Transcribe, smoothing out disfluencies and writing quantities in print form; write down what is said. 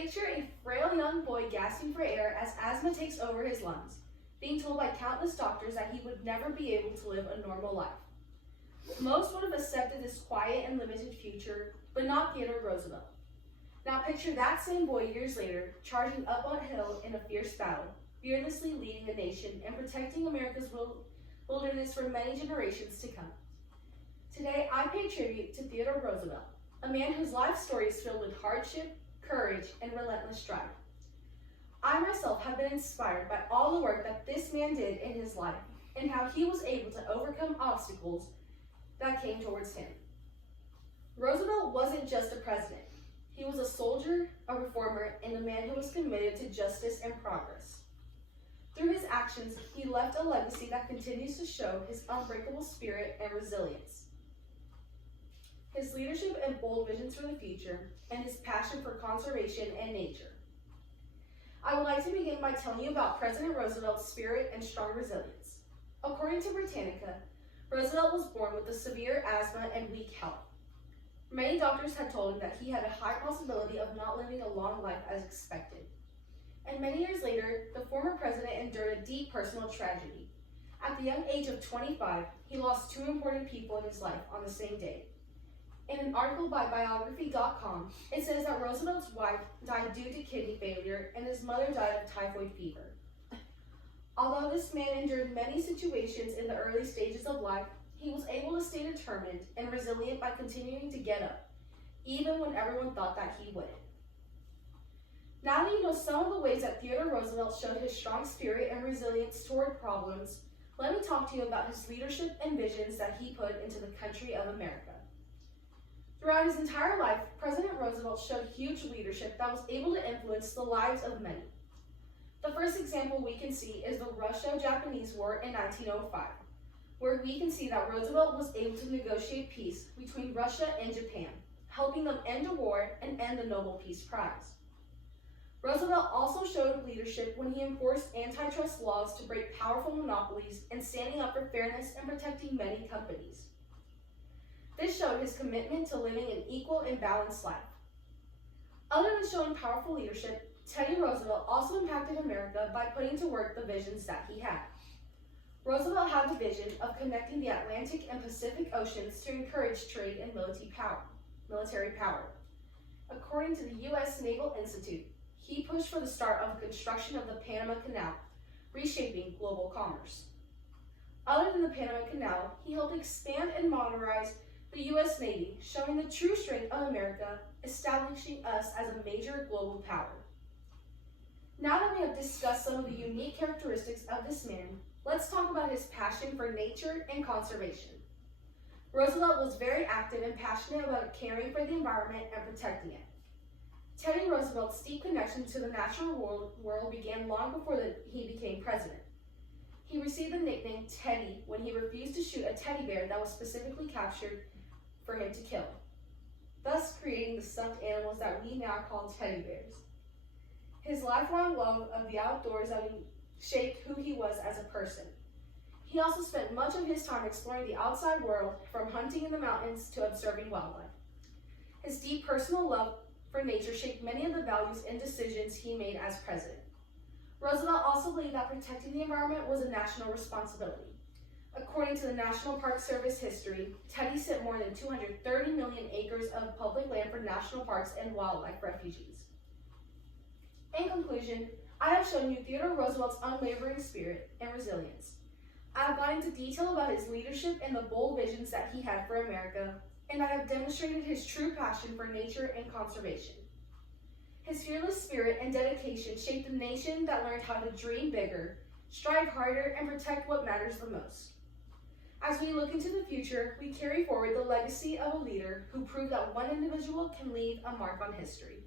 Picture a frail young boy gasping for air as asthma takes over his lungs, being told by countless doctors that he would never be able to live a normal life. Most would have accepted this quiet and limited future, but not Theodore Roosevelt. Now picture that same boy years later, charging up on a hill in a fierce battle, fearlessly leading a nation and protecting America's wilderness for many generations to come. Today, I pay tribute to Theodore Roosevelt, a man whose life story is filled with hardship, courage, and relentless drive. I myself have been inspired by all the work that this man did in his life and how he was able to overcome obstacles that came towards him. Roosevelt wasn't just a president. He was a soldier, a reformer, and a man who was committed to justice and progress. Through his actions, he left a legacy that continues to show his unbreakable spirit and resilience. His leadership and bold visions for the future, and his passion for conservation and nature. I would like to begin by telling you about President Roosevelt's spirit and strong resilience. According to Britannica, Roosevelt was born with a severe asthma and weak health. Many doctors had told him that he had a high possibility of not living a long life as expected. And many years later, the former president endured a deep personal tragedy. At the young age of 25, he lost two important people in his life on the same day. In an article by biography.com, it says that Roosevelt's wife died due to kidney failure and his mother died of typhoid fever. Although this man endured many situations in the early stages of life, he was able to stay determined and resilient by continuing to get up, even when everyone thought that he wouldn't. Now that you know some of the ways that Theodore Roosevelt showed his strong spirit and resilience toward problems, let me talk to you about his leadership and visions that he put into the country of America. Throughout his entire life, President Roosevelt showed huge leadership that was able to influence the lives of many. The first example we can see is the Russo-Japanese War in 1905, where we can see that Roosevelt was able to negotiate peace between Russia and Japan, helping them end a war and end the Nobel Peace Prize. Roosevelt also showed leadership when he enforced antitrust laws to break powerful monopolies and standing up for fairness and protecting many companies. This showed his commitment to living an equal and balanced life. Other than showing powerful leadership, Teddy Roosevelt also impacted America by putting to work the visions that he had. Roosevelt had the vision of connecting the Atlantic and Pacific Oceans to encourage trade and military power. According to the U.S. Naval Institute, he pushed for the start of the construction of the Panama Canal, reshaping global commerce. Other than the Panama Canal, he helped expand and modernize the U.S. Navy, showing the true strength of America, establishing us as a major global power. Now that we have discussed some of the unique characteristics of this man, let's talk about his passion for nature and conservation. Roosevelt was very active and passionate about caring for the environment and protecting it. Teddy Roosevelt's deep connection to the natural world began long before he became president. He received the nickname Teddy when he refused to shoot a teddy bear that was specifically captured for him to kill, thus creating the stuffed animals that we now call teddy bears. His lifelong love of the outdoors shaped who he was as a person. He also spent much of his time exploring the outside world, from hunting in the mountains to observing wildlife. His deep personal love for nature shaped many of the values and decisions he made as president. Roosevelt also believed that protecting the environment was a national responsibility. According to the National Park Service history, Teddy sent more than 230 million acres of public land for national parks and wildlife refuges. In conclusion, I have shown you Theodore Roosevelt's unwavering spirit and resilience. I have gone into detail about his leadership and the bold visions that he had for America, and I have demonstrated his true passion for nature and conservation. His fearless spirit and dedication shaped a nation that learned how to dream bigger, strive harder, and protect what matters the most. As we look into the future, we carry forward the legacy of a leader who proved that one individual can leave a mark on history.